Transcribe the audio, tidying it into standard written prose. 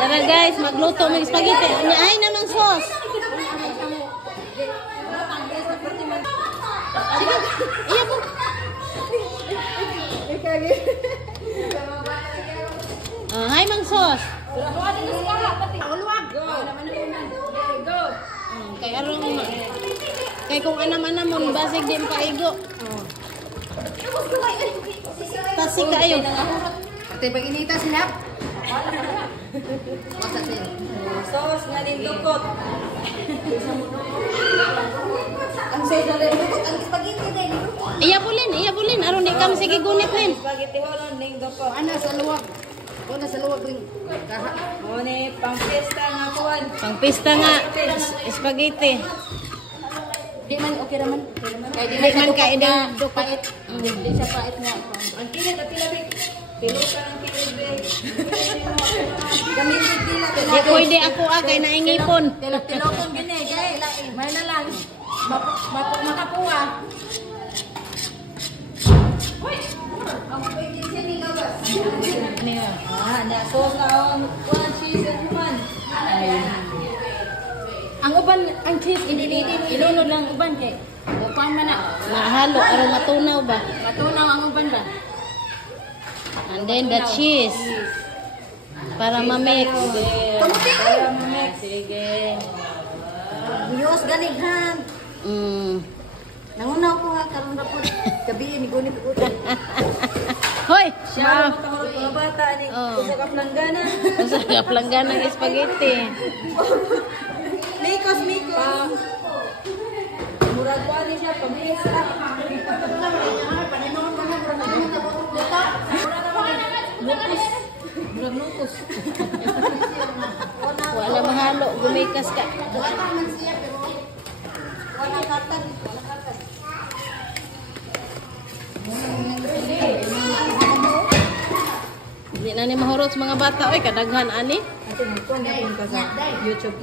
Dara guys, magluto ng spaghetti. Ay namang sauce. Sige, iya po. Hi mang sauce. Kay arong kay kung anam-anam mo basig din paigo. Tasik kayo. Ate pag inita sila. Masa din. Sauce nga din dukot. Ang sauce na din dukot, ang spaghetti din dukot. Iya bulin aron di kam sige gunit nin. Spaghetti holon ning dukot. Ana sa luwag. Ana sa luwag ring. Mo ni pang-pista nga kuan. Pang-pista nga spaghetti. Di man okay raman. Di man kay din pait. Di siya pait nga. Ang kilit at tilabig. Pero parang kilit. Gamitin dila. Di pwede ako kay naingipon. Tilokon gini kay may na lang. Makapuwa. Hoy. Ang pwede siya ni gawas. Na sauce na ang kuan cheese and human. Ang uban, ang cheese, ilunod lang ang uban kay. Upan man na. Mahalo, aron matunaw ba? Matunaw ang uban ba? And then the cheese. Para ma-mix. Para ma-mix. Sige. Biyos ganighan. Nangunaw ko nga karon na po. Gabi ni guni po. Hoy! Siya makahurot mga bata ni. Usa ka planggana. Usa ka planggana ng spaghetti. Mikos. Murag ko ani siya pamilya. Nukos. Wala mahalo, gumikas ka. Wala kartan. Hindi na ni mahurot sa mga bata. Oy, kadaghan ani. Ito mo ko na sa YouTube.